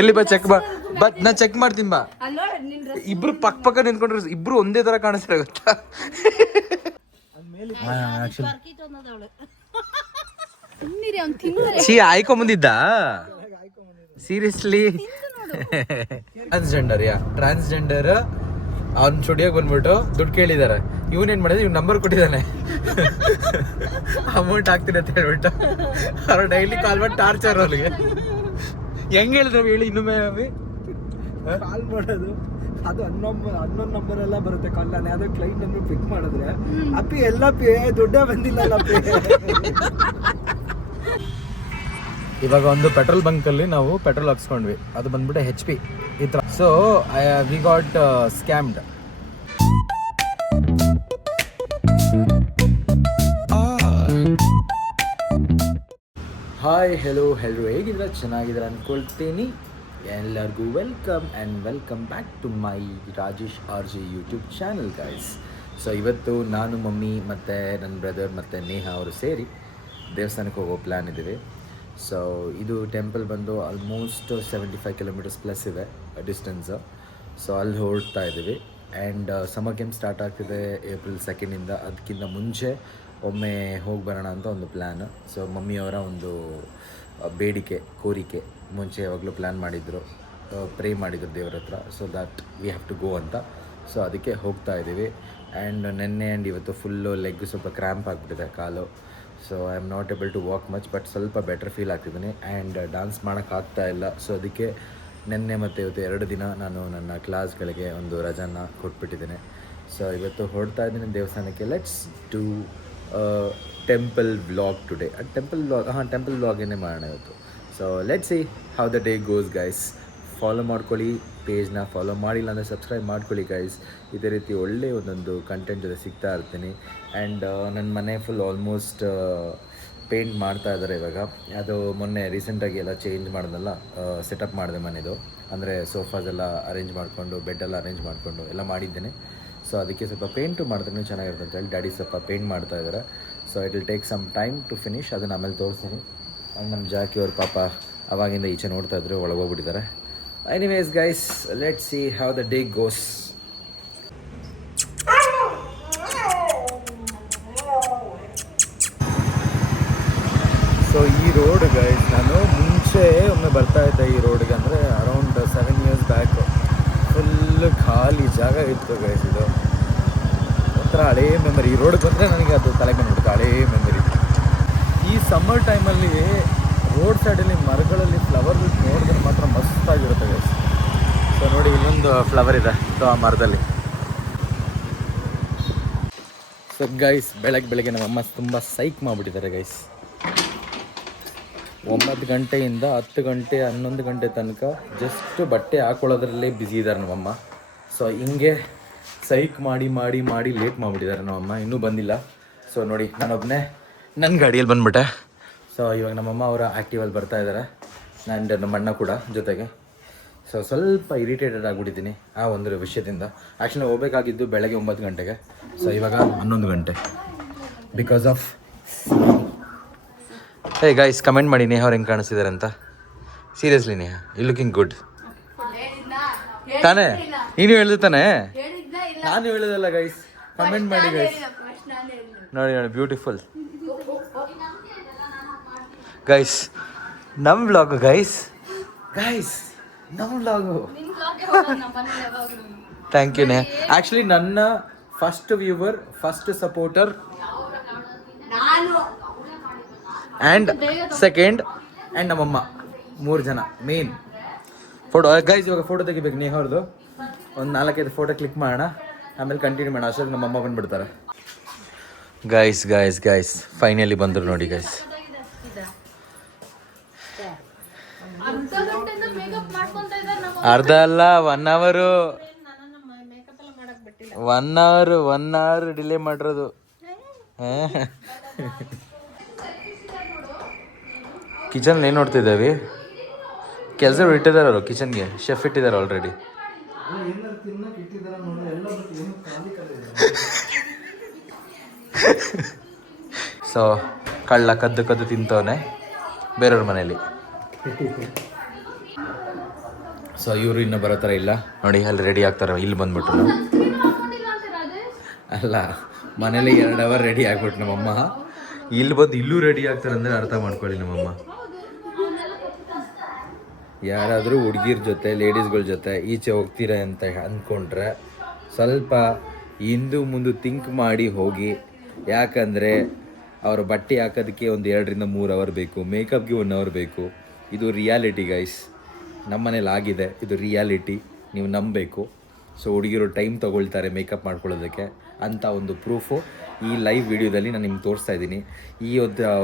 ಎಲ್ಲಿ ಬಾ ಚೆಕ್ ಬಾ ನಾ ಚೆಕ್ ಮಾಡ್ತೀನಿ ಬಾ. ಇಬ್ರು ಪಕ್ಕ ನಿಂತ್ಕೊಂಡ್ರೆ ಇಬ್ರು ಒಂದೇ ತರ ಕಾಣಿಸ್ತಾರೆ ಗೊತ್ತಾ. ಛೀ ಆಯ್ಕೊಂಬಂದಿದ್ದ ಸೀರಿಯಸ್ಲಿ. ಟ್ರಾನ್ಸ್ಜೆಂಡರ್ ಅವ್ನ ಸ್ಟುಡಿಯೋಗೆ ಬಂದ್ಬಿಟ್ಟು ದುಡ್ಡು ಕೇಳಿದಾರೆ. ಇವನೇನ್ ಮಾಡಿದ್ರೆ ಇವ್ ನಂಬರ್ ಕೊಟ್ಟಿದ್ದಾನೆ, ಅಮೌಂಟ್ ಹಾಕ್ತೀನಿ ಅಂತ ಹೇಳ್ಬಿಟ್ಟು. ಅವ್ರು ಡೈಲಿ ಕಾಲ್ ಮಾಡಿ ಟಾರ್ಚರ್ ಅವ್ರಿಗೆ. ಹೆಂಗ್ ಹೇಳಿದ್ರು ಹೇಳಿ ಇನ್ನೊಮ್ಮೆ ಕಾಲ್ ಮಾಡೋದು, ಅದು ಹನ್ನೊಂದು ನಂಬರ್ ಎಲ್ಲ ಬರುತ್ತೆ ಕಾಲ್. ಯಾವ್ದೋ ಕ್ಲೈಂಟ್ ಅನ್ನು ಪಿಕ್ ಮಾಡಿದ್ರೆ ಅಪ್ಪಿ ಎಲ್ಲ ದುಡ್ಡೇ ಬಂದಿಲ್ಲ ಅಪ್ಪಿ. ಇವಾಗ ಒಂದು ಪೆಟ್ರೋಲ್ ಬಂಕ್ ಅಲ್ಲಿ ನಾವು ಪೆಟ್ರೋಲ್ ಹಾಕ್ಸ್ಕೊಂಡ್ವಿ, ಅದು ಬಂದ್ಬಿಟ್ಟು HP ಈ ತರ. So we got scammed. Hi hello ಎಲ್ಲರೂ ಹೇಗಿದ್ರೆ ಚೆನ್ನಾಗಿದ್ರೆ ಅಂದ್ಕೊಳ್ತೀನಿ. ಎಲ್ಲರಿಗೂ welcome and welcome back to my Rajesh RJ YouTube channel guys. So ಇವತ್ತು ನಾನು, ಮಮ್ಮಿ ಮತ್ತು ನನ್ನ ಬ್ರದರ್ ಮತ್ತು ನೇಹಾ ಅವರು ಸೇರಿ ದೇವಸ್ಥಾನಕ್ಕೆ ಹೋಗೋ ಪ್ಲ್ಯಾನ್ ಇದ್ದೀವಿ. ಸೊ ಇದು ಟೆಂಪಲ್ ಬಂದು ಆಲ್ಮೋಸ್ಟ್ 75 ಕಿಲೋಮೀಟರ್ಸ್ ಪ್ಲಸ್ ಇದೆ ಡಿಸ್ಟೆನ್ಸು. ಸೊ ಅಲ್ಲಿ ಹೊರಡ್ತಾ ಇದ್ದೀವಿ. ಆ್ಯಂಡ್ ಸಮ್ಮರ್ ಕ್ಯಾಂಪ್ ಸ್ಟಾರ್ಟ್ ಆಗ್ತಿದೆ April 2 ಅದಕ್ಕಿಂತ ಮುಂಚೆ ಒಮ್ಮೆ ಹೋಗಿ ಬರೋಣ ಅಂತ ಒಂದು ಪ್ಲ್ಯಾನ್. ಸೊ ಮಮ್ಮಿಯವರ ಒಂದು ಕೋರಿಕೆ ಮುಂಚೆ ಯಾವಾಗಲೂ ಪ್ಲ್ಯಾನ್ ಮಾಡಿದ್ರು, ಪ್ರೇ ಮಾಡಿದ್ರು ದೇವ್ರ ಹತ್ರ. So that we have to go ಅಂತ. ಸೊ ಅದಕ್ಕೆ ಹೋಗ್ತಾ ಇದ್ದೀವಿ. ಆ್ಯಂಡ್ ನೆನ್ನೆ ಆ್ಯಂಡ್ ಇವತ್ತು ಫುಲ್ಲು ಲೆಗ್ ಸ್ವಲ್ಪ ಕ್ರ್ಯಾಂಪ್ ಆಗಿಬಿಟ್ಟಿದೆ ಕಾಲು. So I am not able to walk much, but ಸ್ವಲ್ಪ ಬೆಟರ್ ಫೀಲ್ ಆಗ್ತಿದ್ದೀನಿ. ಆ್ಯಂಡ್ ಡ್ಯಾನ್ಸ್ ಮಾಡೋಕ್ಕಾಗ್ತಾ ಇಲ್ಲ. ಸೊ ಅದಕ್ಕೆ ನೆನ್ನೆ ಮತ್ತು ಇವತ್ತು 2 ದಿನ ನಾನು ನನ್ನ ಕ್ಲಾಸ್ಗಳಿಗೆ ಒಂದು ರಜಾನ ಕೊಟ್ಬಿಟ್ಟಿದ್ದೇನೆ. ಸೊ ಇವತ್ತು ಹೊರಡ್ತಾ ಇದ್ದೀನಿ ದೇವಸ್ಥಾನಕ್ಕೆ. Let's do temple vlog today. Temple ವ್ಲಾಗೇನೆ ಮಾಡೋಣ ಇವತ್ತು. So let's see how the day goes guys. Follow ಮಾಡ್ಕೊಳ್ಳಿ, ಪೇಜ್ನ ಫಾಲೋ ಮಾಡಿಲ್ಲ ಅಂದರೆ ಸಬ್ಸ್ಕ್ರೈಬ್ ಮಾಡ್ಕೊಳ್ಳಿ ಗೈಸ್. ಇದೇ ರೀತಿ ಒಳ್ಳೆಯ ಒಂದೊಂದು ಕಂಟೆಂಟ್ ಜೊತೆ ಸಿಗ್ತಾ ಇರ್ತೀನಿ. ಆ್ಯಂಡ್ ನನ್ನ ಮನೆ ಫುಲ್ ಆಲ್ಮೋಸ್ಟ್ ಪೇಂಟ್ ಮಾಡ್ತಾ ಇದ್ದಾರೆ ಇವಾಗ. ಅದು ಮೊನ್ನೆ ರೀಸೆಂಟಾಗಿ ಎಲ್ಲ ಚೇಂಜ್ ಮಾಡಿದ್ನಲ್ಲ, ಸೆಟಪ್ ಮಾಡಿದೆ ಮನೆದು. ಅಂದರೆ ಸೋಫಾಸ್ ಎಲ್ಲ ಅರೇಂಜ್ ಮಾಡಿಕೊಂಡು, ಬೆಡ್ಡೆಲ್ಲ ಅರೇಂಜ್ ಮಾಡಿಕೊಂಡು ಎಲ್ಲ ಮಾಡಿದ್ದೇನೆ. ಸೊ ಅದಕ್ಕೆ ಸ್ವಲ್ಪ ಪೇಂಟು ಮಾಡಿದ್ರೆ ಚೆನ್ನಾಗಿರುತ್ತೆ ಅಂತೇಳಿ ಡ್ಯಾಡಿ ಸ್ವಲ್ಪ ಪೇಂಟ್ ಮಾಡ್ತಾ ಇದ್ದಾರೆ. So it will take some time to finish. ಅದನ್ನು ಆಮೇಲೆ ತೋರಿಸ್ತೀನಿ. ಆ್ಯಂಡ್ ನಮ್ಮ ಜಾಕಿ ಅವ್ರ ಪಾಪ ಅವಾಗಿಂದ ಈಚೆ ನೋಡ್ತಾ ಇದ್ರು, ಒಳಗೋಗ್ಬಿಟ್ಟಿದ್ದಾರೆ. Anyways guys, let's see how the day goes. So ಈ ರೋಡ್ ಗೈಸ್, ನಾನು ಮುಂಚೆ ಒಮ್ಮೆ ಬರ್ತಾ ಇದ್ದೆ ಈ ರೋಡ್ಗೆ, ಅಂದರೆ ಅರೌಂಡ್ 7 years ಬ್ಯಾಕ್. ಫುಲ್ ಖಾಲಿ ಜಾಗ ಇತ್ತು ಗೈಸ್. ಇದು ಒಂಥರ ಹಳೇ ಮೆಮರಿ. ಈ ರೋಡ್ಗೆ ಬಂದರೆ ನನಗೆ ಅದು ತಲೆ ಬಂದ್ಬಿಡುತ್ತೆ, ಹಳೇ ಮೆಮರಿ. ಈ ಸಮ್ಮರ್ ಟೈಮಲ್ಲಿ ರೋಡ್ ಸೈಡಲ್ಲಿ ಮರಗಳಲ್ಲಿ ಫ್ಲವರ್ ನೋಡಿದ್ರೆ ಮಾತ್ರ ಮಸ್ತಾಗಿರುತ್ತೆ ಗೈಸ್. ಸೊ ನೋಡಿ, ಇನ್ನೊಂದು ಫ್ಲವರ್ ಇದೆ ಆ ಮರದಲ್ಲಿ. ಸೊ ಗೈಸ್, ಬೆಳಗ್ಗೆ ನಮ್ಮಮ್ಮ ತುಂಬ ಸೈಕ್ ಮಾಡಿಬಿಟ್ಟಿದ್ದಾರೆ ಗೈಸ್. 9 ಗಂಟೆಯಿಂದ 10 ಗಂಟೆ 11 ಗಂಟೆ ತನಕ ಜಸ್ಟ್ ಬಟ್ಟೆ ಹಾಕೊಳ್ಳೋದ್ರಲ್ಲೇ ಬ್ಯುಸಿ ಇದ್ದಾರೆ ನಮ್ಮಮ್ಮ. ಸೊ ಹಿಂಗೆ ಸೈಕ್ ಮಾಡಿ ಲೇಟ್ ಮಾಡಿಬಿಟ್ಟಿದ್ದಾರೆ ನಮ್ಮಮ್ಮ, ಇನ್ನೂ ಬಂದಿಲ್ಲ. ಸೊ ನೋಡಿ, ನಾನೊಬ್ಬನೇ ನನ್ನ ಗಾಡಿಯಲ್ಲಿ ಬಂದುಬಿಟ್ಟೆ. ಸೊ ಇವಾಗ ನಮ್ಮಮ್ಮ ಅವರ ಆ್ಯಕ್ಟಿವಲ್ಲಿ ಬರ್ತಾ ಇದ್ದಾರೆ, ಆ್ಯಂಡ್ ನಮ್ಮ ಅಣ್ಣ ಕೂಡ ಜೊತೆಗೆ. ಸೊ ಸ್ವಲ್ಪ ಇರಿಟೇಟೆಡ್ ಆಗಿಬಿಟ್ಟಿದ್ದೀನಿ ಆ ಒಂದು ವಿಷಯದಿಂದ. ಆ್ಯಕ್ಚುಲಿ ಹೋಗಬೇಕಾಗಿದ್ದು ಬೆಳಗ್ಗೆ 9 ಗಂಟೆಗೆ. ಸೊ ಇವಾಗ 11 ಗಂಟೆ because of. Hey guys, comment ಮಾಡಿ ನೇಹಾ ಅವ್ರು ಹೆಂಗೆ ಕಾಣಿಸ್ತಿದ್ದಾರೆ ಅಂತ. Seriously Neha, you looking good ತಾನೇ? ನೀನು ಹೇಳಿದೆ ತಾನೇ? ನಾನು ಹೇಳಿದಲ್ಲ ಗೈಸ್, ಕಮೆಂಟ್ ಮಾಡಿ ಗೈಸ್. ನೋಡಿ ಬ್ಯೂಟಿಫುಲ್ ಗೈಸ್. ನಮ್ಮ ವ್ಲಾಗು ಗೈಸ್, ನಮ್ಮ vlog. Thank you Neha. Actually ನನ್ನ first viewer, first supporter and second and ನಮ್ಮಮ್ಮ, 3 ಜನ ಮೇನ್. ಫೋಟೋ ಗೈಸ್, ಇವಾಗ ಫೋಟೋ ತೆಗಿಬೇಕು ನೇಹಾ ಅವ್ರದ್ದು. ಒಂದು 4-5 ಫೋಟೋ ಕ್ಲಿಕ್ ಮಾಡೋಣ, ಆಮೇಲೆ ಕಂಟಿನ್ಯೂ ಮಾಡೋಣ. ಅಷ್ಟೊಂದು ನಮ್ಮಮ್ಮ ಬಂದುಬಿಡ್ತಾರೆ. ಗೈಸ್ ಫೈನಲಿ ಬಂದರು ನೋಡಿ ಗೈಸ್. ಅರ್ಧ ಅಲ್ಲ, 1 hour ಡಿಲೇ ಮಾಡಿರೋದು. ಕಿಚನ್ ಏನು ನೋಡ್ತಿದ್ದೇವೆ? ಕೆಲಸ ಇಟ್ಟಿದ್ದಾರೆ ಅವರು ಕಿಚನ್ಗೆ, ಶೆಫ್ ಇಟ್ಟಿದ್ದಾರೆ ಆಲ್ರೆಡಿ. ಸೊ ಕಳ್ಳ ಕದ್ದು ತಿಂತವನೆ ಬೇರೆಯವ್ರ ಮನೇಲಿ. ಸೊ ಇವರು ಇನ್ನೂ ಬರೋ ಥರ ಇಲ್ಲ ನೋಡಿ, ಅಲ್ಲಿ ರೆಡಿ ಆಗ್ತಾರೆ. ಇಲ್ಲಿ ಬಂದ್ಬಿಟ್ಟು ಅಲ್ಲ, ಮನೇಲಿ 2 ಅವರ್ ರೆಡಿ ಆಗ್ಬಿಟ್ಟು ನಮ್ಮಮ್ಮ ಇಲ್ಲಿ ಬಂದು ಇಲ್ಲೂ ರೆಡಿ ಆಗ್ತಾರೆ ಅಂದರೆ ಅರ್ಥ ಮಾಡ್ಕೊಳ್ಳಿ ನಮ್ಮಮ್ಮ. ಯಾರಾದರೂ ಹುಡುಗಿರ ಜೊತೆ ಲೇಡೀಸ್ಗಳ ಜೊತೆ ಈಚೆ ಹೋಗ್ತೀರಾ ಅಂತ ಅಂದ್ಕೊಂಡ್ರೆ ಸ್ವಲ್ಪ ಹಿಂದು ಮುಂದೆ ಥಿಂಕ್ ಮಾಡಿ ಹೋಗಿ. ಯಾಕಂದರೆ ಅವ್ರ ಬಟ್ಟೆ ಹಾಕೋದಕ್ಕೆ ಒಂದು 2 ರಿಂದ 3 ಅವರ್ ಬೇಕು, ಮೇಕಪ್ಗೆ 1 ಅವರ್ ಬೇಕು. ಇದು ರಿಯಾಲಿಟಿ ಗೈಸ್, ನಮ್ಮ ಮನೇಲಿ ಆಗಿದೆ, ಇದು ರಿಯಾಲಿಟಿ, ನೀವು ನಂಬಬೇಕು. ಸೊ ಹುಡುಗಿರು ಟೈಮ್ ತೊಗೊಳ್ತಾರೆ ಮೇಕಪ್ ಮಾಡ್ಕೊಳ್ಳೋದಕ್ಕೆ ಅಂತ ಒಂದು ಪ್ರೂಫು ಈ ಲೈವ್ ವಿಡಿಯೋದಲ್ಲಿ ನಾನು ನಿಮ್ಗೆ ತೋರಿಸ್ತಾ ಇದ್ದೀನಿ. ಈ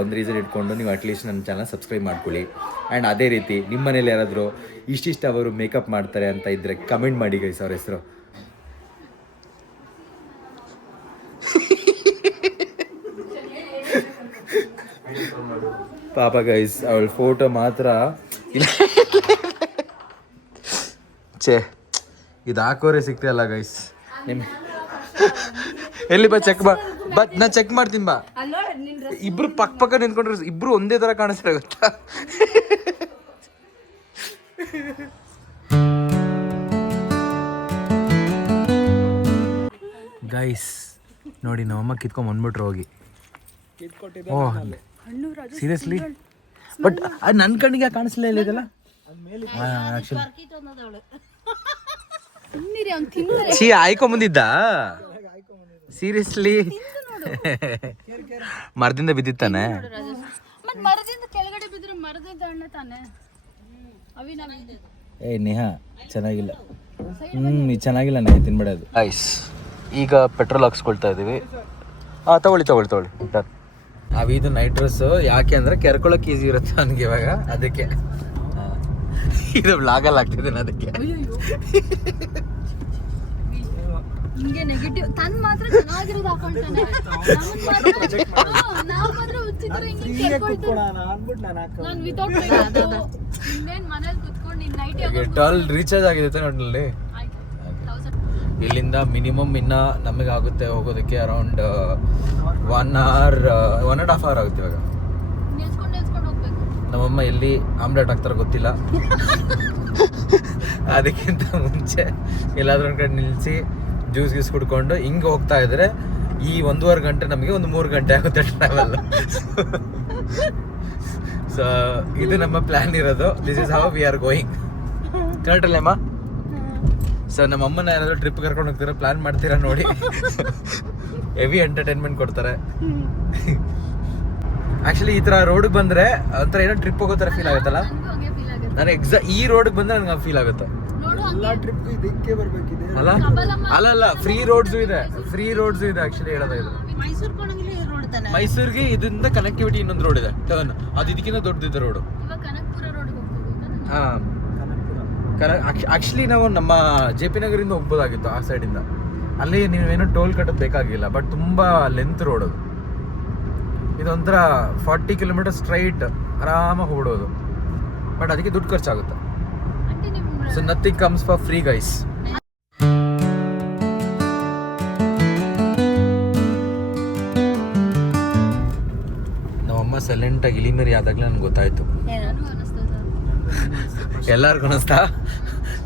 ಒಂದು ರೀಸನ್ ಇಟ್ಕೊಂಡು ನೀವು ಅಟ್ಲೀಸ್ಟ್ ನನ್ನ ಚಾನಲ್ ಸಬ್ಸ್ಕ್ರೈಬ್ ಮಾಡ್ಕೊಳ್ಳಿ. ಆ್ಯಂಡ್ ಅದೇ ರೀತಿ ನಿಮ್ಮ ಮನೇಲಿ ಯಾರಾದರೂ ಇಷ್ಟಿಷ್ಟು ಅವರು ಮೇಕಪ್ ಮಾಡ್ತಾರೆ ಅಂತ ಇದ್ದರೆ ಕಮೆಂಟ್ ಮಾಡಿ ಗೈಸ್, ಅವ್ರ ಹೆಸರು. ಪಾಪ ಗೈಸ್, ಅವಳ ಫೋಟೋ ಮಾತ್ರ ಇಲ್ಲ. ಛೇ, ಇದು ಹಾಕೋರೆ ಸಿಗ್ತಿಲ್ಲ ಗೈಸ್. ನಿಮ್ಮ ಎಲ್ಲಿ ಬಾ ಚೆಕ್ ಬಾ, ನಾ ಚೆಕ್ ಮಾಡ್ತೀನಿ ಬಾ. ಇಬ್ರು ಪಕ್ಕ ನಿಂತ್ಕೊಂಡ್ರೆ ಇಬ್ರು ಒಂದೇ ಥರ ಕಾಣಿಸ್ತಾರೆ ಗೊತ್ತಾ. ಗೈಸ್ ನೋಡಿ, ನಮ್ಮಮ್ಮ ಕಿತ್ಕೊಂಡ್ ಬಂದ್ಬಿಟ್ರು ಹೋಗಿ. ಓಹ್ ಸೀರಿಯಸ್ಲಿ, ಬಟ್ ಅದು ನನ್ನ ಕಣ್ಣಿಗೆ ಕಾಣಿಸ್ಲೇ ಇಲ್ಲ ಇದೆಲ್ಲ. ಛೀ, ಆಯ್ಕೊಂಬಂದಿದ್ದ ಸೀರಿಯಸ್ಲಿ. ಮರದಿಂದ ಬಿದ್ದಿತ್ತಾನೆ. ಏ ನೇಹಾ ಚೆನ್ನಾಗಿಲ್ಲ. ಇದು ಚೆನ್ನಾಗಿಲ್ಲ ನೇಹ, ತಿನ್ಬೇಡದು. ಐಸ್ ಈಗ ಪೆಟ್ರೋಲ್ ಹಾಕ್ಸ್ಕೊಳ್ತಾ ಇದೀವಿ. ತಗೊಳ್ಳಿ ಡನ್. ಅವಿದು ನೈಟ್ ಡ್ರೆಸ್ಸು ಯಾಕೆ ಅಂದರೆ ಕೆರ್ಕೊಳ್ಳೋಕೆ ಈಸಿ ಇರುತ್ತೆ ನನಗೆ ಇವಾಗ, ಅದಕ್ಕೆ ಇದು ಬ್ಲಾಗಲ್ಲಿ ಆಗ್ತಿದ್ದೇನೆ ಅದಕ್ಕೆ. ಹಿಂಗೆ ನೆಗೆಟಿವ್ ತನ್ ಮಾತ್ರ ಚೆನ್ನಾಗಿರೋದು ಹಾಕೊಂತಾನೆ, ನಾವು ಮಾತ್ರ ಹುಚ್ಚಿದ್ರೆ ಹಿಂಗೆ ಕೇಳ್ಕೊಳ್ತೀವಿ. ನಾನು ವಿತೌಟ್ ಇನ್ನೇನು ಮನೇಲಿ ಕುತ್ಕೊಂಡು ಇನ್ನು ನೈಟ್ ಟಲ್ ರೀಚಾರ್ಜ್ ಆಗಿದೆ ನೋಡ್ನಲ್ಲಿ. ಇಲ್ಲಿಂದ ಮಿನಿಮಮ್ ಇನ್ನ ನಮಗೆ ಆಗುತ್ತೆ ಹೋಗೋದಕ್ಕೆ ಅರೌಂಡ್ 1 hour 1.5 hour ಆಗುತ್ತೆ ಇವಾಗ. ನಿಲ್ಸ್ಕೊಂಡು ಹೋಗ್ಬೇಕು. ನಮ್ಮಮ್ಮ ಎಲ್ಲಿ ಆಮ್ಲೆಟ್ ಹಾಕ್ತಾರ ಗೊತ್ತಿಲ್ಲ, ಅದಕ್ಕಿಂತ ಮುಂಚೆ ಎಲ್ಲಾದ್ರೂ ಒಂದು ಕಡೆ ನಿಲ್ಲಿಸಿ ಜ್ಯೂಸ್ ಕುಡ್ಕೊಂಡು ಹಿಂಗೆ ಹೋಗ್ತಾ ಇದ್ರೆ ಈ 1.5 ಗಂಟೆ ನಮಗೆ ಒಂದು 3 ಗಂಟೆ ಆಗುತ್ತೆ ಟ್ರಾವೆಲ್. ಸೊ ಇದು ನಮ್ಮ ಪ್ಲಾನ್ ಇರೋದು. This is how we are going. Correct ಅಲ್ಲೇಮ್ಮ? ಸೊ ನಮ್ಮ ಅಮ್ಮನ ಏನಾದರೂ ಟ್ರಿಪ್ ಕರ್ಕೊಂಡು ಹೋಗ್ತೀರಾ, ಪ್ಲಾನ್ ಮಾಡ್ತೀರಾ ನೋಡಿ. ಹೆವಿ ಎಂಟರ್ಟೈನ್ಮೆಂಟ್ ಕೊಡ್ತಾರೆ. ಆಕ್ಚುಲಿ ಈ ಥರ ರೋಡ್ಗೆ ಬಂದರೆ ಒಂಥರ ಏನೋ ಟ್ರಿಪ್ ಹೋಗೋ ಥರ ಫೀಲ್ ಆಗುತ್ತಲ್ಲ. ನನಗೆ ಈ ರೋಡ್ಗೆ ಬಂದರೆ ನನಗೆ ಫೀಲ್ ಆಗುತ್ತೆ. ಅಲ್ಲ ಫ್ರೀ ರೋಡ್ಸು ಇದೆ, ಆಕ್ಚುಲಿ ಹೇಳೋದು ಇದು. ಮೈಸೂರಿಗೆ ಇದರಿಂದ ಕನೆಕ್ಟಿವಿಟಿ ಇನ್ನೊಂದು ರೋಡ್ ಇದೆ, ಟರ್ನ್, ಅದು ಇದಕ್ಕಿಂತ ದೊಡ್ಡದಿದೆ ರೋಡು. ಹಾಂ, ಆಕ್ಚುಲಿ ನಾವು ನಮ್ಮ JP ನಗರಿಂದ ಹೋಗ್ಬೋದಾಗಿತ್ತು ಆ ಸೈಡಿಂದ. ಅಲ್ಲಿ ನೀವೇನೋ ಟೋಲ್ ಕಟ್ಟೋದು ಬೇಕಾಗಿಲ್ಲ, ಬಟ್ ತುಂಬ ಲೆಂತ್ ರೋಡ್ ಅದು. ಇದೊಂಥರ 40 ಕಿಲೋಮೀಟರ್ ಸ್ಟ್ರೈಟ್ ಆರಾಮಾಗಿ ಓಡೋದು, ಬಟ್ ಅದಕ್ಕೆ ದುಡ್ಡು ಖರ್ಚಾಗುತ್ತೆ. So nothing comes for free guys. ನಮ್ಮಮ್ಮ ಸೈಲೆಂಟಾಗಿ ಇಲಿಮೇರಿ ಆದಾಗಲೇ ನನಗೆ ಗೊತ್ತಾಯ್ತು. ಎಲ್ಲರಿಗೂ ಅನ್ನಿಸ್ತಾ?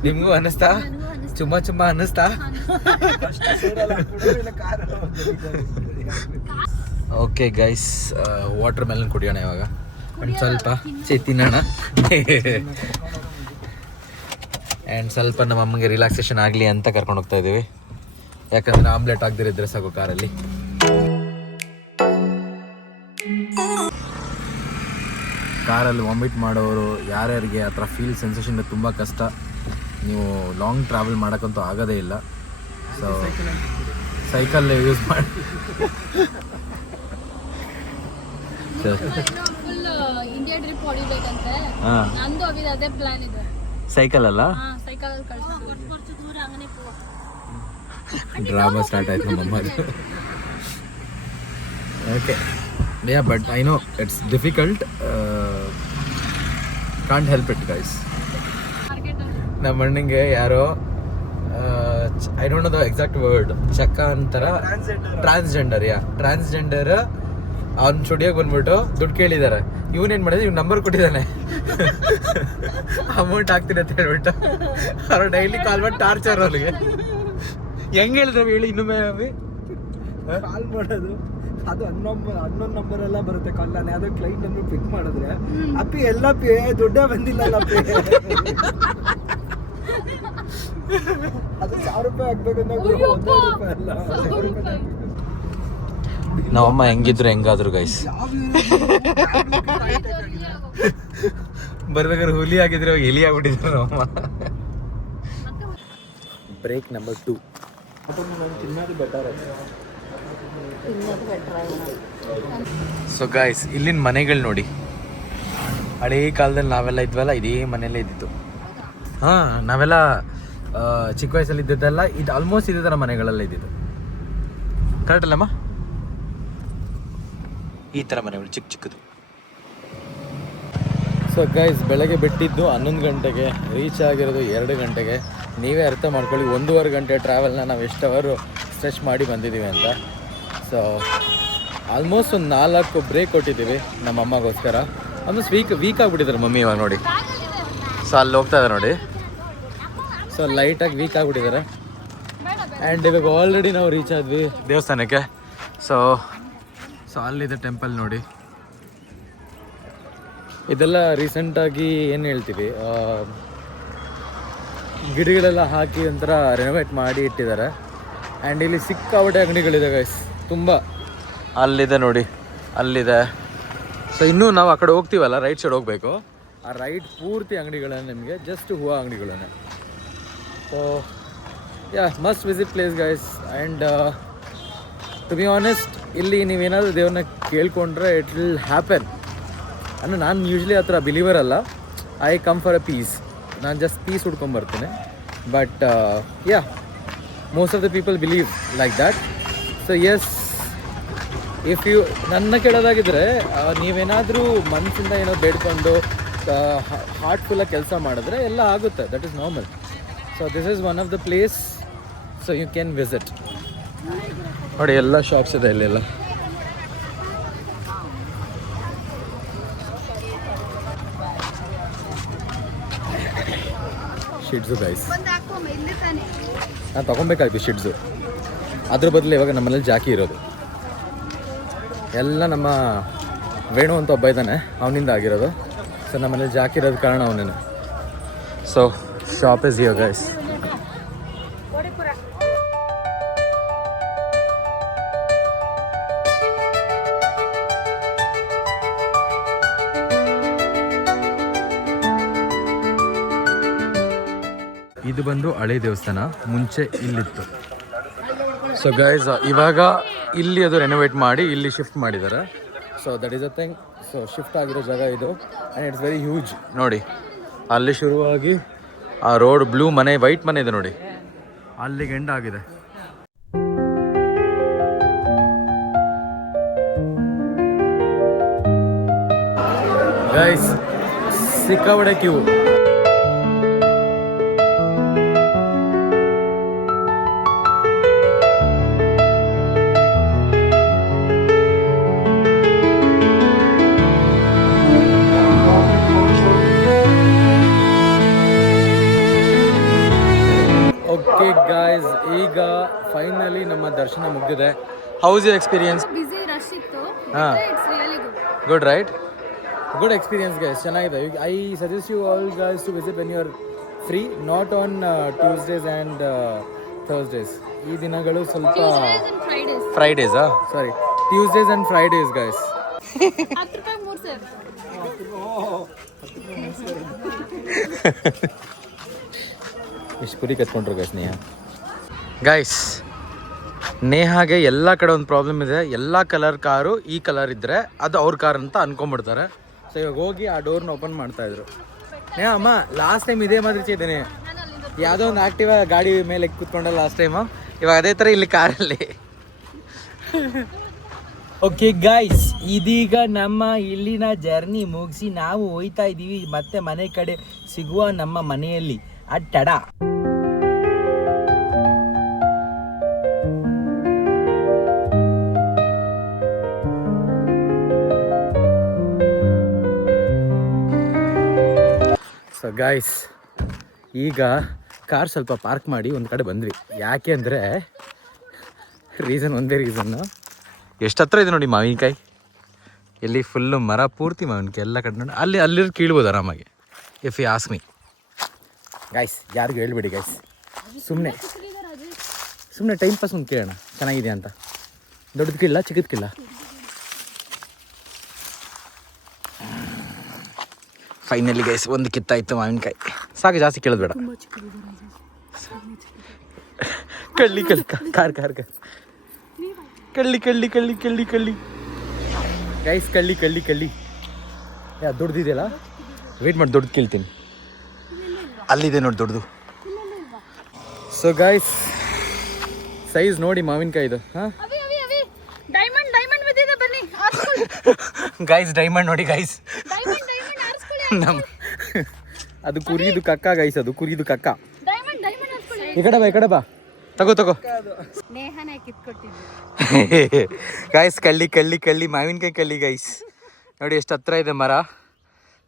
ನಿಮಗೂ ಅನ್ನಿಸ್ತಾ? ಚುಮ್ಮ ಅನ್ನಿಸ್ತಾ? ಓಕೆ ಗೈಸ್, ವಾಟರ್ ಮೆಲನ್ ಕುಡಿಯೋಣ ಇವಾಗ. ಒಂದು ಸ್ವಲ್ಪ ತಿನ್ನೋಣ. ಆ್ಯಂಡ್ ಸ್ವಲ್ಪ ನಮ್ಮ ಅಮ್ಮಂಗೆ ರಿಲ್ಯಾಕ್ಸೇಷನ್ ಆಗಲಿ ಅಂತ ಕರ್ಕೊಂಡು ಹೋಗ್ತಾ ಇದ್ದೀವಿ. ಯಾಕಂದರೆ ಆಮ್ಲೆಟ್ ಆಗದಿರಿದ್ರೆ ಸಾಕು ಕಾರಲ್ಲಿ. ಕಾರಲ್ಲಿ ವಾಮಿಟ್ ಮಾಡೋರು ಯಾರ್ಯಾರಿಗೆ ಆ ಥರ ಫೀಲ್ ಸೆನ್ಸೇಷನ್ ತುಂಬ ಕಷ್ಟ. ನೀವು ಲಾಂಗ್ ಟ್ರಾವೆಲ್ ಮಾಡೋಕ್ಕಂತೂ ಆಗೋದೇ ಇಲ್ಲ. ಸೊ ಸೈಕಲ್ ಯೂಸ್ ಮಾಡಿ. ಫುಲ್ ಇಂಡಿಯಾ ಟ್ರಿಪ್ ಹೊಡಿಬೇಕಂತೆ. ನಂದು ಅದೇ ಪ್ಲಾನ್ ಇದೆ. ಸೈಕಲ್ ಅಲ್ಲ, ಸೈಕಲ್ ಡ್ರಾಮಾ ಸ್ಟಾರ್ಟ್ ಆಯ್ತು ನಮ್ಮಮ್ಮದು. Okay, yeah, but I know it's difficult. Can't help it, guys. ನಮ್ಮ ಅಣ್ಣಂಗೆ ಯಾರೋ I don't know the exact word, ಚಕ್ಕ ಅಂತಾರ, ಟ್ರಾನ್ಸ್ಜೆಂಡರ್ ಅವ್ನು ಸ್ಟುಡಿಯೋಗೆ ಬಂದ್ಬಿಟ್ಟು ದುಡ್ಡು ಕೇಳಿದ್ದಾರೆ. ಇವನೇನು ಮಾಡಿದ್ರೆ ಇವ್ನು ನಂಬರ್ ಕೊಟ್ಟಿದ್ದಾನೆ, ಅಮೌಂಟ್ ಹಾಕ್ತೀನಿ ಅಂತ ಹೇಳ್ಬಿಟ್ಟು. ಅವ್ರು ಡೈಲಿ ಕಾಲ್ ಮಾಡಿ ಟಾರ್ಚರ್ ಅವ್ರಿಗೆ. ಹೆಂಗೆ ಹೇಳಿದ್ರೆ ಹೇಳಿ ಇನ್ನೊಮ್ಮೆ ಕಾಲ್ ಮಾಡೋದು, ಅದು ಹನ್ನೊಂದು ನಂಬರ್ ಎಲ್ಲ ಬರುತ್ತೆ ಕಾಲ್. ನಾನು ಯಾವ್ದೋ ಕ್ಲೈಂಟ್ ಅನ್ನು ಪಿಕ್ ಮಾಡಿದ್ರೆ ಅಪ್ಪಿ ಎಲ್ಲ ಪೇ ದುಡ್ಡೇ ಬಂದಿಲ್ಲ ಪೇ ಅದು 1000 ರೂಪಾಯಿ ಹಾಕ್ಬೇಕಂದ್ರೆ ₹100 ಅಲ್ಲ. ನಮ್ಮಮ್ಮ ಹೆಂಗಿದ್ರು ಹೆಂಗಾದ್ರು ಗೈಸ್, ಬರ್ಬೇಕಾದ್ರೆ ಹುಲಿ ಆಗಿದ್ರೆ ಎಲಿ ಆಗ್ಬಿಟ್ಟಿದ್ರು ನಮ್ಮಮ್ಮ. Break number 2. ತಿನ್ನೋದು ಬೆಟರ್. ಸೊ ಗೈಸ್, ಇಲ್ಲಿನ ಮನೆಗಳು ನೋಡಿ, ಹಳೇ ಕಾಲದಲ್ಲಿ ನಾವೆಲ್ಲ ಇದ್ವಲ್ಲ ಇದೇ ಮನೆಯಲ್ಲೇ ಇದ್ದಿತ್ತು. ಹಾಂ, ನಾವೆಲ್ಲ ಚಿಕ್ಕ ವಯಸ್ಸಲ್ಲಿ ಇದ್ದಿದ್ದೆಲ್ಲ ಇದು ಆಲ್ಮೋಸ್ಟ್ ಇದೇ ಥರ ಮನೆಗಳೆಲ್ಲ ಇದ್ದಿದ್ದು. ಕರೆಕ್ಟ್ ಅಲ್ಲಮ್ಮ? ಈ ಥರ ಮನೆಗಳು ಚಿಕ್ಕ ಚಿಕ್ಕದು. ಸೊ ಗೈಸ್, ಬೆಳಗ್ಗೆ ಬಿಟ್ಟಿದ್ದು 11 ಗಂಟೆಗೆ, ರೀಚ್ ಆಗಿರೋದು 2 ಗಂಟೆಗೆ. ನೀವೇ ಅರ್ಥ ಮಾಡ್ಕೊಳ್ಳಿ 1.5 ಗಂಟೆ ಟ್ರಾವೆಲ್ನ ನಾವು ಎಷ್ಟು ಅವರು ಸ್ಟ್ರೆಚ್ ಮಾಡಿ ಬಂದಿದ್ದೀವಿ ಅಂತ. ಸೊ ಆಲ್ಮೋಸ್ಟ್ ಒಂದು 4 ಬ್ರೇಕ್ ಕೊಟ್ಟಿದ್ದೀವಿ ನಮ್ಮ ಅಮ್ಮಗೋಸ್ಕರ. ಆಲ್ಮೋಸ್ಟ್ ವೀಕ್ ಆಗಿಬಿಟ್ಟಿದ್ದಾರೆ ಮಮ್ಮಿ ಇವಾಗ ನೋಡಿ. ಸೊ ಅಲ್ಲಿ ಹೋಗ್ತಾ ಇದ್ದಾರೆ ನೋಡಿ. ಸೊ ಲೈಟಾಗಿ ವೀಕ್ ಆಗಿಬಿಟ್ಟಿದ್ದಾರೆ. ಆ್ಯಂಡ್ ಇವಾಗ ಆಲ್ರೆಡಿ ನಾವು ರೀಚ್ ಆದ್ವಿ ದೇವಸ್ಥಾನಕ್ಕೆ. ಸೊ ಅಲ್ಲಿದೆ ಟೆಂಪಲ್ ನೋಡಿ. ಇದೆಲ್ಲ ರೀಸೆಂಟಾಗಿ ಏನು ಹೇಳ್ತೀವಿ, ಗಿಡಗಳೆಲ್ಲ ಹಾಕಿ ಒಂಥರ ರೆನೋವೇಟ್ ಮಾಡಿ ಇಟ್ಟಿದ್ದಾರೆ. ಆ್ಯಂಡ್ ಇಲ್ಲಿ ಸಿಕ್ಕಾಪಟ್ಟೆ ಅಂಗಡಿಗಳಿದೆ ಗೈಸ್, ತುಂಬ. ಅಲ್ಲಿದೆ ನೋಡಿ, ಅಲ್ಲಿದೆ. ಸೊ ಇನ್ನೂ ನಾವು ಆ ಕಡೆ ಹೋಗ್ತೀವಲ್ಲ, ರೈಟ್ ಸೈಡ್ ಹೋಗಬೇಕು. ಆ ರೈಟ್ ಪೂರ್ತಿ ಅಂಗಡಿಗಳೇ ನಿಮಗೆ, ಜಸ್ಟ್ ಹೂವು ಅಂಗಡಿಗಳೇ. So yeah, must visit place guys. And to be honest, ಇಲ್ಲಿ ನೀವೇನಾದರೂ ದೇವ್ರನ್ನ ಕೇಳ್ಕೊಂಡ್ರೆ ಇಟ್ ವಿಲ್ ಹ್ಯಾಪನ್. ಅಂದರೆ ನಾನು ಯೂಶ್ವಲಿ ಆ ಥರ ಬಿಲೀವರ್ ಅಲ್ಲ. I come for a peace. ನಾನು ಜಸ್ಟ್ ಪೀಸ್ ಹುಡ್ಕೊಂಬರ್ತೀನಿ. But yeah, most of the people believe like that. So yes, if you ನನ್ನ ಕೇಳೋದಾಗಿದ್ದರೆ, ನೀವೇನಾದರೂ ಮನಸ್ಸಿಂದ ಏನೋ ಬೇಡ್ಕೊಂಡು ಹಾರ್ಟ್ಫುಲ್ಲಾಗಿ ಕೆಲಸ ಮಾಡಿದ್ರೆ ಎಲ್ಲ ಆಗುತ್ತೆ. That is normal. So this is one of the place. So you can visit. ನೋಡಿ, ಎಲ್ಲ ಶಾಪ್ಸ್ ಇದೆ ಇಲ್ಲೆಲ್ಲ. ಶಿಡ್ಸು ಗೈಸ್, ನಾನು ತೊಗೊಬೇಕಾಯ್ತು ಶಿಡ್ಸು. ಅದ್ರ ಬದಲು ಇವಾಗ ನಮ್ಮನೇಲಿ ಜಾಕಿ ಇರೋದು ಎಲ್ಲ ನಮ್ಮ ವೇಣು ಅಂತ ಒಬ್ಬ ಇದ್ದಾನೆ, ಅವನಿಂದ ಆಗಿರೋದು. ಸೊ ನಮ್ಮನೇಲಿ ಜಾಕಿ ಇರೋದು ಕಾರಣ ಅವನೇನು. So shop is here guys. ಇದು ಬಂದು ಹಳೆ ದೇವಸ್ಥಾನ, ಮುಂಚೆ ಇಲ್ಲಿತ್ತು. ಸೊ ಗೈಸ್, ಇವಾಗ ಇಲ್ಲಿ ಅದು ರೆನೋವೇಟ್ ಮಾಡಿ ಇಲ್ಲಿ ಶಿಫ್ಟ್ ಮಾಡಿದ್ದಾರೆ. So that is a thing. So shift ಆಗಿರೋ ಜಾಗ ಇದು. And it's very huge. ನೋಡಿ, ಅಲ್ಲಿ ಶುರುವಾಗಿ ಆ ರೋಡ್, ಬ್ಲೂ ಮನೆ, ವೈಟ್ ಮನೆ ಇದೆ ನೋಡಿ, ಅಲ್ಲಿಗೆ ಎಂಡ್ ಆಗಿದೆ. ಗೈಸ್, ಸಿಕ್ಕಾಪಟ್ಟೆ ಕ್ಯೂ. ಓಕೆ ಗಾಯ್ಸ್, ಈಗ ಫೈನಲಿ ನಮ್ಮ ದರ್ಶನ ಮುಗಿದಿದೆ. How's your experience? Busy rush ಇತ್ತು. ಹಾಂ, it's really good. Good right? Good experience guys, ಚೆನ್ನಾಗಿದೆ. I suggest you all guys to visit when you are free, not on Tuesdays and Thursdays. ಈ ದಿನಗಳು ಸ್ವಲ್ಪ ಫ್ರೈಡೇಸಾ? Sorry, Tuesdays and Fridays guys. 10 ರೂಪಾಯಿ 3 ಸೇರ್. ಇಷ್ಟು ಪುರಿ ಕತ್ಕೊಂಡ್ರು ಗೈಸ್ ನೇಹಾ. ಗೈಸ್, ನೇಹಾಗೆ ಎಲ್ಲ ಕಡೆ ಒಂದು ಪ್ರಾಬ್ಲಮ್ ಇದೆ. ಎಲ್ಲ ಕಲರ್ ಕಾರು ಈ ಕಲರ್ ಇದ್ದರೆ ಅದು ಅವ್ರ ಕಾರ್ ಅಂತ ಅನ್ಕೊಂಡ್ಬಿಡ್ತಾರೆ. ಸೊ ಇವಾಗ ಹೋಗಿ ಆ ಡೋರ್ನ ಓಪನ್ ಮಾಡ್ತಾಯಿದ್ರು. ನೇಹಾ ಅಮ್ಮ, ಲಾಸ್ಟ್ ಟೈಮ್ ಇದೇ ಮಾದರಿ ಇದ್ದೀನಿ, ಯಾವುದೋ ಒಂದು ಆಕ್ಟಿವಾ ಗಾಡಿ ಮೇಲೆ ಕೂತ್ಕೊಂಡಲ್ಲ ಲಾಸ್ಟ್ ಟೈಮು, ಇವಾಗ ಅದೇ ಥರ ಇಲ್ಲಿ ಕಾರಲ್ಲಿ. ಓಕೆ ಗೈಸ್, ಇದೀಗ ನಮ್ಮ ಇಲ್ಲಿನ ಜರ್ನಿ ಮುಗಿಸಿ ನಾವು ಹೋಯ್ತಾ ಇದ್ದೀವಿ ಮತ್ತೆ ಮನೆ ಕಡೆ. ಸಿಗುವ ನಮ್ಮ ಮನೆಯಲ್ಲಿ ಅಟ್ಟಡ. ಗಾಯ್ಸ್ ಈಗ ಕಾರ್ ಸ್ವಲ್ಪ ಪಾರ್ಕ್ ಮಾಡಿ ಒಂದು ಕಡೆ ಬಂದ್ವಿ. ಯಾಕೆ ಅಂದರೆ ಒಂದೇ ರೀಸನ್ನು, ಎಷ್ಟು ಹತ್ರ ಇದೆ ನೋಡಿ ಮಾವಿನಕಾಯಿ. ಇಲ್ಲಿ ಫುಲ್ಲು ಮರ ಪೂರ್ತಿ ಮಾವಿನಕಾಯಿ ಎಲ್ಲ ಕಡೆ ನೋಡಿ. ಅಲ್ಲಿರೋದು ಕೀಳ್ಬೋದು ಆರಾಮಾಗಿ. If you ask me guys, ಯಾರಿಗೂ ಹೇಳ್ಬೇಡಿ ಗಾಯ್ಸ್, ಸುಮ್ಮನೆ ಟೈಮ್ ಪಾಸ್ ಒಂದು ಕೇಳೋಣ ಚೆನ್ನಾಗಿದೆ ಅಂತ. ದೊಡ್ಡದು ಕೀಳ ಚಿಕ್ಕದು ಕೀಳ. ಫೈನಲಿ ಗೈಸ್ ಒಂದು ಕಿತ್ತಾಯ್ತು ಮಾವಿನಕಾಯಿ. ಸಾಕು, ಜಾಸ್ತಿ ಕೇಳೋದು ಬೇಡ. ಕಳ್ಳಿ ಕಾರ್ ಕಳ್ಳಿ ಗೈಸ್, ಕಳ್ಳಿ ದೊಡ್ಡದಿದೆಯಲ್ಲ, ವೇಟ್ ಮಾಡಿ ದೊಡ್ಡದು ಕೇಳ್ತೀನಿ. ಅಲ್ಲಿದೆ ನೋಡಿ ದೊಡ್ಡದು. ಸೊ ಗೈಸ್ ಸೈಜ್ ನೋಡಿ ಮಾವಿನಕಾಯಿದು. ಹಾಂ ಗೈಸ್ ಡೈಮಂಡ್ ನೋಡಿ ಗೈಸ್. ನಮ್ಮ ಅದು ಕುರಿದು ಕಕ್ಕ ಗೈಸ್, ಅದು ಕುರಿದು ಕಕ್ಕ. ಈ ಕಡೆ ಬಾ ತಗೋ ಗೈಸ್. ಕಳ್ಳಿ ಮಾವಿನಕಾಯಿ ಕಳ್ಳಿ ಗೈಸ್. ನೋಡಿ ಎಷ್ಟು ಹತ್ರ ಇದೆ ಮರ.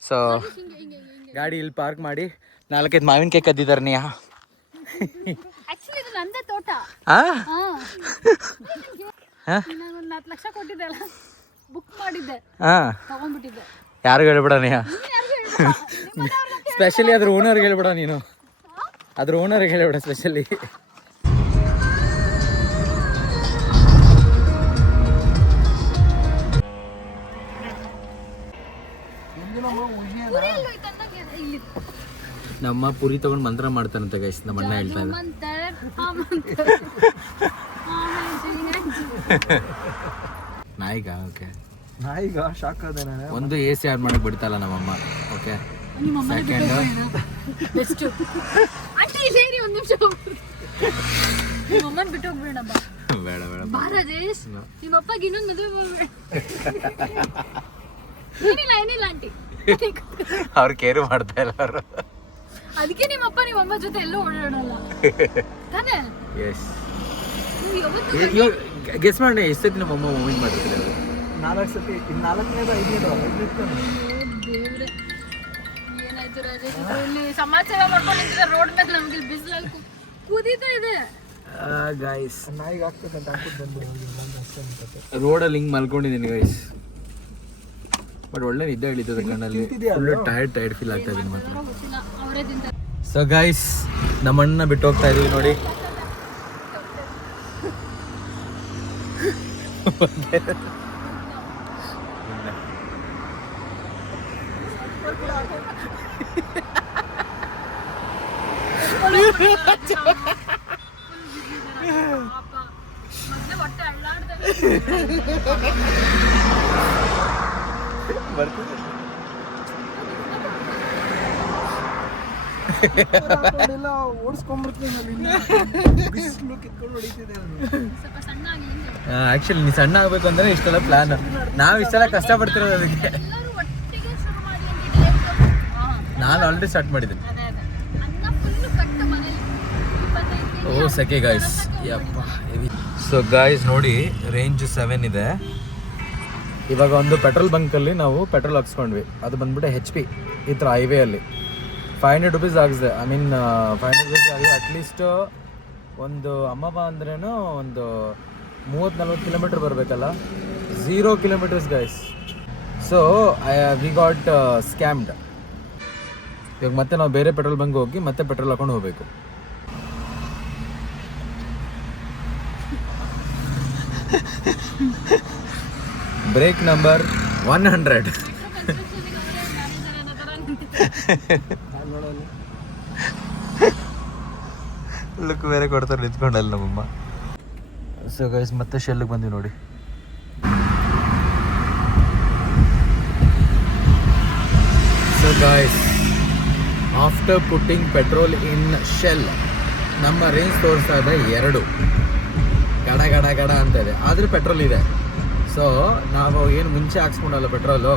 ಸೊ ಗಾಡಿ ಇಲ್ಲಿ ಪಾರ್ಕ್ ಮಾಡಿ 4-5 ಮಾವಿನಕಾಯಿ ಕದ್ದಿದ್ದಾರೆ ನೀ. ಯಾರಿಗೂ ಹೇಳ್ಬೇಡ ನೀ. ಸ್ಪೆಷಲಿ ಅದ್ರ ಓನರ್ಗೆ ಹೇಳ್ಬೇಡ ನೀನು. ಅದ್ರ ಓನರ್ಗೆ ಹೇಳ್ಬೇಡ ಸ್ಪೆಷಲಿ. ನಮ್ಮ ಪುರಿ ತಗೊಂಡು ಮಂತ್ರ ಮಾಡ್ತಾನಂತೆ ಗೈಸ್, ನಮ್ಮ ಅಣ್ಣ ಹೇಳ್ತಾ ಇದ್ದ. ನಾಯಿಗ ಓಕೆ, ನಾಯಿಗ ಶಾಕ್ ಆದ. ಒಂದು AC ಆನ್ ಮಾಡಕ್ ಬಿಡ್ತಲ್ಲ ನಮ್ಮಮ್ಮ. ಓಕೆ ಸೆಕೆಂಡ್ ಬೇಡ ಅವ್ರು ಕೇರು ಮಾಡ್ತಾ ಇಲ್ಲ ಅವರು. ಅದಕ್ಕೆ ನಿಮ್ಮಮ್ಮ ಜೊತೆ ಎಲ್ಲೂ ಓಡಾಡಲ್ಲ ತಾನೇ? ಎಸ್. ಗೆಸ್ ಮಾಡಿ ಎಷ್ಟು ಸತಿ ನಮ್ಮಮ್ಮ ಮೂವಿಂಗ್ ಮಾಡ್ತಿದ್ದಾರೆ? 4 ಸತಿ. 4ನೇದು 5ನೇದು ದೇವ್ರೆ, ಏನಾಯ್ತು ರಾಜೇಶ್? ಇಲ್ಲಿ ಸಮಾಚಾರ ಮಾಡ್ಕೊಂಡು ನಿಂತಿದ್ದಾರೆ ರೋಡ್ ಮೇಲೆ. ನಮ್ಗೆ ಬಿಸಿಲಲ್ಲಿ ಕುದೀತಾ ಇದೆ ಗೈಸ್. ನಾಯಿಗೆ ಆಗ್ತದೆ ಅಂತ ಹಾಕಿದ್ದು ಬಂದು ರೋಡಲ್ಲಿ ಹಿಂಗೆ ಮಲ್ಕೊಂಡಿದ್ದೀನಿ ಗೈಸ್. ಬಟ್ ಒಳ್ಳೆ ನಿದ್ದೆ ಹಿಡಿತದೆ ಕಣ್ಣಲ್ಲಿ. ಫುಲ್ಲು ಟೈರ್ಡ್ ಫೀಲ್ ಆಗ್ತಾ ಇದೆ ಮಾತ್ರ. ಸೊ ಗೈಸ್ ನಮ್ಮಣ್ಣ ಬಿಟ್ಟು ಹೋಗ್ತಾ ಇದೀವಿ ನೋಡಿ. ಆಕ್ಚುಲಿ ನೀ ಸಣ್ಣ ಆಗ್ಬೇಕು ಅಂದ್ರೆ ಇಷ್ಟೆಲ್ಲ ಪ್ಲಾನ್. ನಾವು ಇಷ್ಟೆಲ್ಲ ಕಷ್ಟಪಡ್ತಿರೋದು ಅದಕ್ಕೆ. ನಾನು ಆಲ್ರೆಡಿ ಸ್ಟಾರ್ಟ್ ಮಾಡಿದ್ದೀನಿ. ಓ ಸೆಕೆ ಗಾಯ್ಸ್, ಯಪ್ಪ. ಸೊ ಗಾಯ್ಸ್ ನೋಡಿ, ರೇಂಜ್ 7 ಇದೆ. ಇವಾಗ ಒಂದು ಪೆಟ್ರೋಲ್ ಬಂಕಲ್ಲಿ ನಾವು ಪೆಟ್ರೋಲ್ ಹಾಕ್ಸ್ಕೊಂಡ್ವಿ. ಅದು ಬಂದ್ಬಿಟ್ಟು HP ಈ ಥರ ಹೈವೇ ಅಲ್ಲಿ 500 rupees ಆಗಿದೆ. ಐ ಮೀನ್ 500 rupees ಆಗಿದೆ. ಅಟ್ಲೀಸ್ಟ್ ಒಂದು ಅಮ್ಮಮ್ಮ ಅಂದ್ರೇನು ಒಂದು 30-40 ಕಿಲೋಮೀಟರ್ ಬರಬೇಕಲ್ಲ. 0 kilometers guys. So we got scammed. ಇವಾಗ ಮತ್ತೆ ನಾವು ಬೇರೆ ಪೆಟ್ರೋಲ್ ಬಂಕ್ ಹೋಗಿ ಮತ್ತೆ ಪೆಟ್ರೋಲ್ ಹಾಕೊಂಡು ಹೋಗಬೇಕು. Break number 100. ಲುಕ್ ಬೇರೆ ಕೊಡ್ತಾರೆ ನಿಂತ್ಕೊಂಡಲ್ಲ ನಮ್ಮಮ್ಮ. ಸೊ ಗೈಸ್ ಮತ್ತೆ ಶೆಲ್ಗೆ ಬಂದ್ವಿ ನೋಡಿ. So guys after putting petrol in Shell ನಮ್ಮ ರೇಂಜ್ ತೋರಿಸ್ತಾ ಇದೆ 2 ಗಡ ಅಂತ ಇದೆ. ಆದರೆ ಪೆಟ್ರೋಲ್ ಇದೆ. ಸೊ ನಾವು ಏನು ಮುಂಚೆ ಹಾಕ್ಸ್ಕೊಂಡಲ್ಲ ಪೆಟ್ರೋಲು,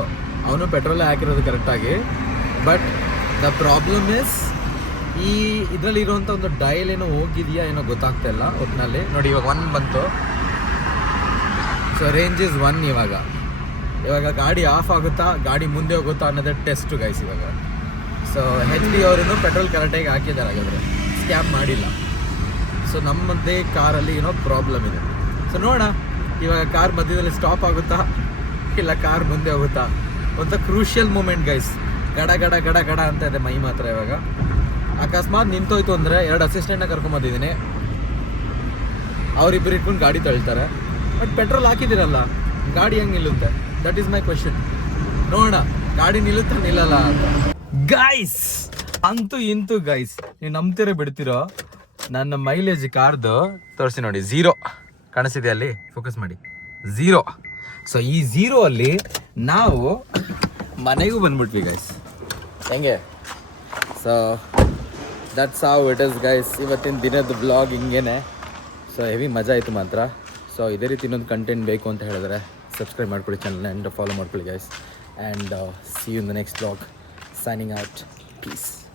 ಅವನು ಪೆಟ್ರೋಲೇ ಹಾಕಿರೋದು ಕರೆಕ್ಟಾಗಿ. ಬಟ್ ದ ಪ್ರಾಬ್ಲಮ್ ಇಸ್ ಈ ಇದರಲ್ಲಿ ಇರುವಂಥ ಒಂದು ಡಯಲ್ ಏನೋ ಹೋಗಿದೆಯಾ ಏನೋ ಗೊತ್ತಾಗ್ತಾ ಇಲ್ಲ ಒಟ್ಟಿನಲ್ಲಿ. ನೋಡಿ ಇವಾಗ 1 ಬಂತು. So range is 1. ಇವಾಗ ಗಾಡಿ ಆಫ್ ಆಗುತ್ತಾ, ಗಾಡಿ ಮುಂದೆ ಹೋಗುತ್ತಾ ಅನ್ನೋದೇ ಟೆಸ್ಟ್ ಗೈಸ್ ಇವಾಗ. ಸೊ ಸೊ HD ಅವರೂ ಪೆಟ್ರೋಲ್ ಕರೆಕ್ಟಾಗಿ ಹಾಕಿದ್ದಾರೆ, ಹಾಗಾದರೆ ಸ್ಕ್ಯಾಮ್ ಮಾಡಿಲ್ಲ. ಸೊ ನಮ್ಮದೇ ಕಾರಲ್ಲಿ ಏನೋ ಪ್ರಾಬ್ಲಮ್ ಇದೆ. ಸೊ ನೋಡೋಣ ಇವಾಗ ಕಾರ್ ಮಧ್ಯದಲ್ಲಿ ಸ್ಟಾಪ್ ಆಗುತ್ತಾ ಇಲ್ಲ ಕಾರ್ ಮುಂದೆ ಹೋಗುತ್ತಾ. ಒಂದು ಕ್ರೂಷಿಯಲ್ ಮೂಮೆಂಟ್ ಗೈಸ್. ಗಡ ಗಡ ಗಡ ಗಡ ಅಂತ ಇದೆ ಮೈ ಮಾತ್ರ. ಇವಾಗ ಅಕಸ್ಮಾತ್ ನಿಂತೋಯ್ತು ಅಂದರೆ 2 ಅಸಿಸ್ಟೆಂಟ್ನ ಕರ್ಕೊಂಬಂದಿದ್ದೀನಿ, ಅವರಿಬ್ಬರು ಇಟ್ಕೊಂಡು ಗಾಡಿ ತಳ್ತಾರೆ. ಬಟ್ ಪೆಟ್ರೋಲ್ ಹಾಕಿದ್ದೀರಲ್ಲ, ಗಾಡಿ ಹೆಂಗೆ ನಿಲ್ಲುತ್ತೆ? That is my question. ನೋಡೋಣ ಗಾಡಿ ನಿಲ್ಲುತ್ತಾ ನಿಲ್ಲಲ್ಲ ಅಂತ. ಗೈಸ್ ಅಂತೂ ಇಂತೂ ಗೈಸ್, ನೀವು ನಂಬ್ತಿರೋ ಬಿಡ್ತಿರೋ, ನನ್ನ ಮೈಲೇಜ್ ಕಾರ್ದು ತೋರಿಸಿ ನೋಡಿ, 0 ಕಾಣಿಸ್ತಿದೆ ಅಲ್ಲಿ, ಫೋಕಸ್ ಮಾಡಿ, 0. ಸೊ ಈ 0 ಅಲ್ಲಿ ನಾವು ಮನೆಗೂ ಬಂದ್ಬಿಟ್ವಿ ಗೈಸ್. ಹೆಂಗೆ? So that's how it is guys. ಇವತ್ತಿನ ದಿನದ ಬ್ಲಾಗ್ ಹಿಂಗೇನೆ. ಸೊ ಹೆವಿ ಮಜಾ ಆಯಿತು ಮಾತ್ರ. ಸೊ ಇದೇ ರೀತಿ ಇನ್ನೊಂದು ಕಂಟೆಂಟ್ ಬೇಕು ಅಂತ ಹೇಳಿದ್ರೆ ಸಬ್ಸ್ಕ್ರೈಬ್ ಮಾಡ್ಕೊಳ್ಳಿ ಚಾನಲ್ನ ಆ್ಯಂಡ್ ಫಾಲೋ ಮಾಡ್ಕೊಳ್ಳಿ guys. And see you in the next blog. Signing out. Peace.